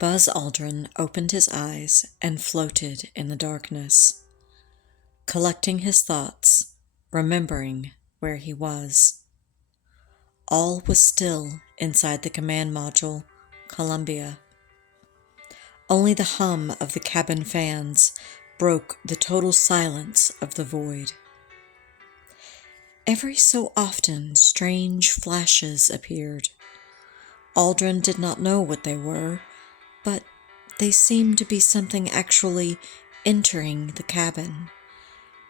Buzz Aldrin opened his eyes and floated in the darkness, collecting his thoughts, remembering where he was. All was still inside the command module, Columbia. Only the hum of the cabin fans broke the total silence of the void. Every so often, strange flashes appeared. Aldrin did not know what they were, but they seemed to be something actually entering the cabin.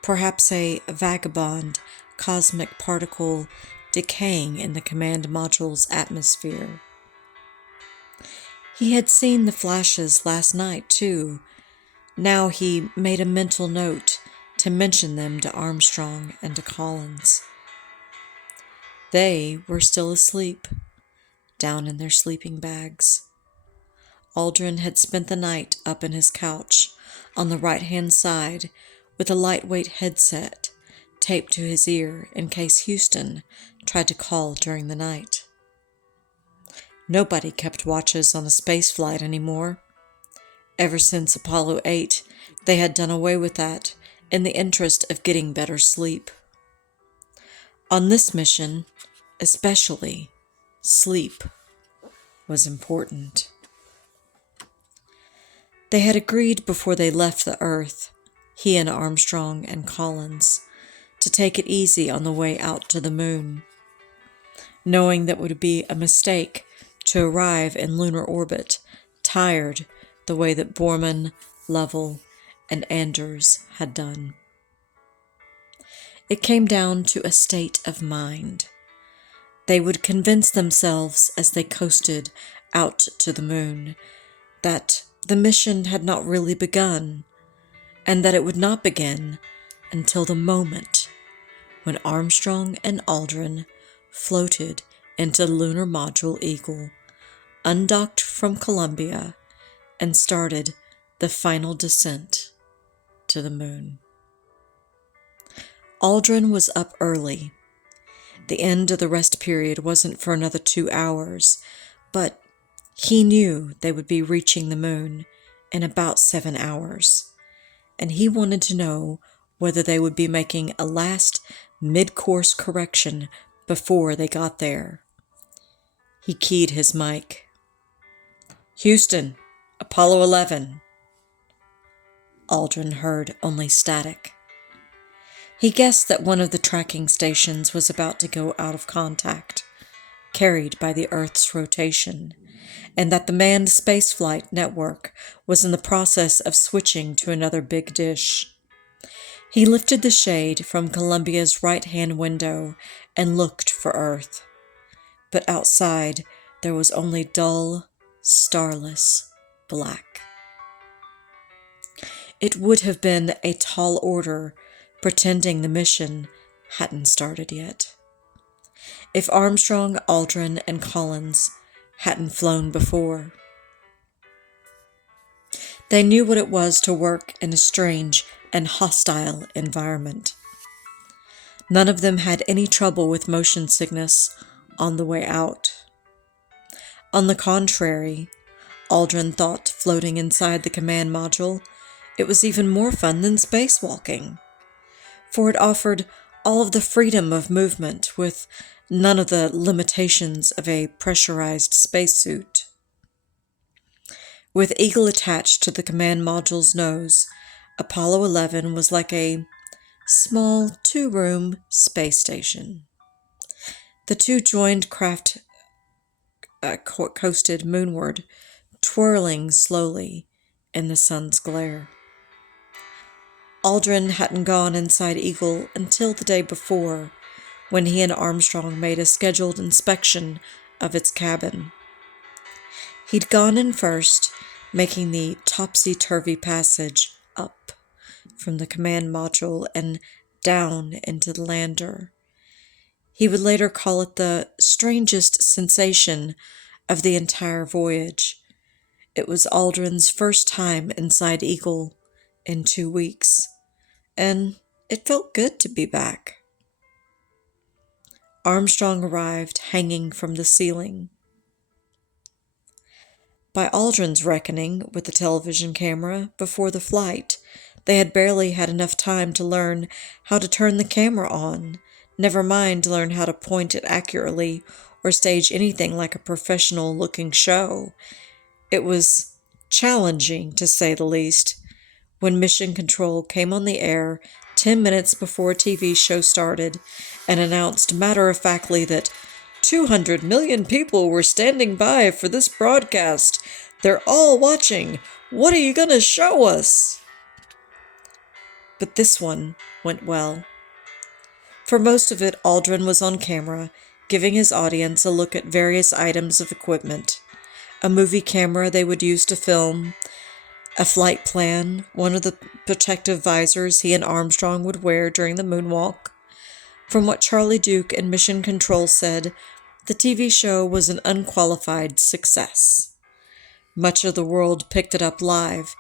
Perhaps a vagabond cosmic particle decaying in the command module's atmosphere. He had seen the flashes last night, too. Now he made a mental note to mention them to Armstrong and to Collins. They were still asleep, down in their sleeping bags. Aldrin had spent the night up in his couch on the right-hand side with a lightweight headset taped to his ear in case Houston tried to call during the night. Nobody kept watches on a space flight anymore. Ever since Apollo 8, they had done away with that in the interest of getting better sleep. On this mission, especially, sleep was important. They had agreed before they left the Earth, he and Armstrong and Collins, to take it easy on the way out to the moon, knowing that it would be a mistake to arrive in lunar orbit tired the way that Borman, Lovell, and Anders had done. It came down to a state of mind. They would convince themselves as they coasted out to the moon that the mission had not really begun, and that it would not begin until the moment when Armstrong and Aldrin floated into Lunar Module Eagle, undocked from Columbia, and started the final descent to the moon. Aldrin was up early. The end of the rest period wasn't for another 2 hours, but he knew they would be reaching the moon in about 7 hours, and he wanted to know whether they would be making a last mid-course correction before they got there. He keyed his mic. "Houston, Apollo 11. Aldrin heard only static. He guessed that one of the tracking stations was about to go out of contact, carried by the Earth's rotation, and that the manned spaceflight network was in the process of switching to another big dish. He lifted the shade from Columbia's right-hand window and looked for Earth. But outside there was only dull, starless black. It would have been a tall order, pretending the mission hadn't started yet. If Armstrong, Aldrin, and Collins hadn't flown before. They knew what it was to work in a strange and hostile environment. None of them had any trouble with motion sickness on the way out. On the contrary, Aldrin thought floating inside the command module, it was even more fun than spacewalking, for it offered all of the freedom of movement with none of the limitations of a pressurized spacesuit. With Eagle attached to the command module's nose, Apollo 11 was like a small 2-room space station. The two joined craft coasted moonward, twirling slowly in the sun's glare. Aldrin hadn't gone inside Eagle until the day before, when he and Armstrong made a scheduled inspection of its cabin. He'd gone in first, making the topsy-turvy passage up from the command module and down into the lander. He would later call it the strangest sensation of the entire voyage. It was Aldrin's first time inside Eagle in 2 weeks, and it felt good to be back. Armstrong arrived hanging from the ceiling. By Aldrin's reckoning with the television camera, before the flight, they had barely had enough time to learn how to turn the camera on, never mind to learn how to point it accurately or stage anything like a professional-looking show. It was challenging, to say the least, when Mission Control came on the air 10 minutes before a TV show started and announced matter-of-factly that 200 million people were standing by for this broadcast. They're all watching. What are you going to show us? But this one went well. For most of it, Aldrin was on camera, giving his audience a look at various items of equipment. A movie camera they would use to film, a flight plan, one of the protective visors he and Armstrong would wear during the moonwalk. From what Charlie Duke and Mission Control said, the TV show was an unqualified success. Much of the world picked it up live,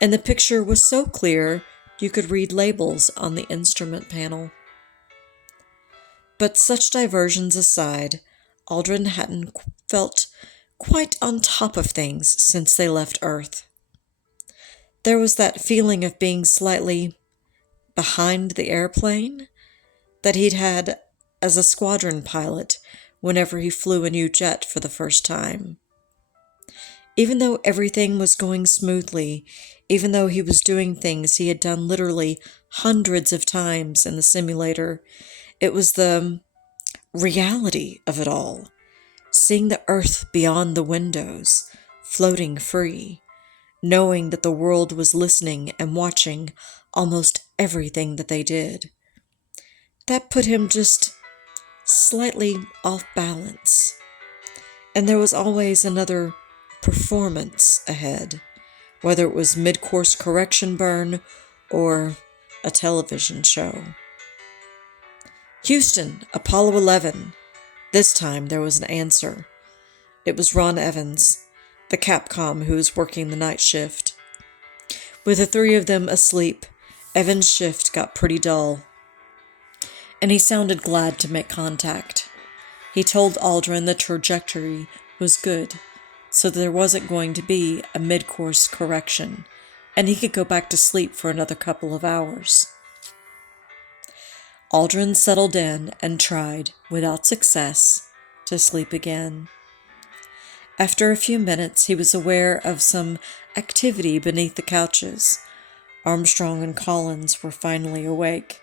and the picture was so clear you could read labels on the instrument panel. But such diversions aside, Aldrin hadn't felt quite on top of things since they left Earth. There was that feeling of being slightly behind the airplane that he'd had as a squadron pilot whenever he flew a new jet for the first time. Even though everything was going smoothly, even though he was doing things he had done literally hundreds of times in the simulator, it was the reality of it all, seeing the Earth beyond the windows, floating free, knowing that the world was listening and watching almost everything that they did. That put him just slightly off balance. And there was always another performance ahead, whether it was mid-course correction burn or a television show. Houston, Apollo 11. This time there was an answer. It was Ron Evans, the Capcom who was working the night shift. With the three of them asleep, Evans' shift got pretty dull, and he sounded glad to make contact. He told Aldrin the trajectory was good, so there wasn't going to be a mid-course correction, and he could go back to sleep for another couple of hours. Aldrin settled in and tried, without success, to sleep again. After a few minutes, he was aware of some activity beneath the couches. Armstrong and Collins were finally awake.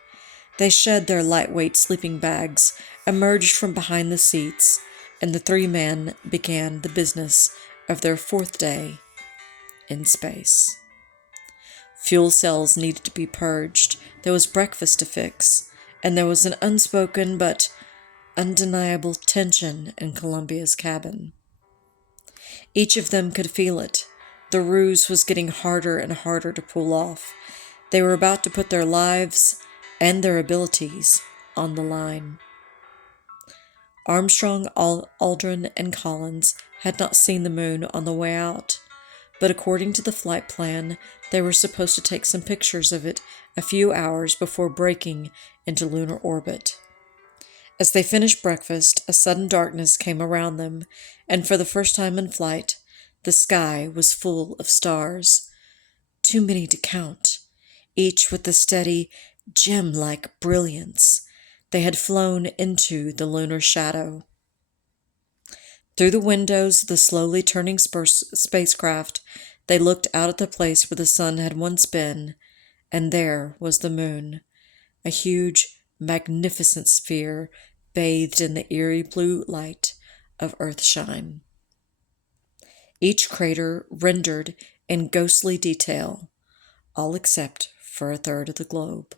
They shed their lightweight sleeping bags, emerged from behind the seats, and the three men began the business of their fourth day in space. Fuel cells needed to be purged, there was breakfast to fix, and there was an unspoken but undeniable tension in Columbia's cabin. Each of them could feel it. The ruse was getting harder and harder to pull off. They were about to put their lives and their abilities on the line. Armstrong, Aldrin, and Collins had not seen the moon on the way out, but according to the flight plan, they were supposed to take some pictures of it a few hours before breaking into lunar orbit. As they finished breakfast, a sudden darkness came around them, and for the first time in flight, the sky was full of stars. Too many to count, each with a steady, gem-like brilliance. They had flown into the lunar shadow. Through the windows of the slowly turning spacecraft, they looked out at the place where the sun had once been, and there was the moon, a huge, magnificent sphere bathed in the eerie blue light of Earthshine. Each crater rendered in ghostly detail, all except for a third of the globe.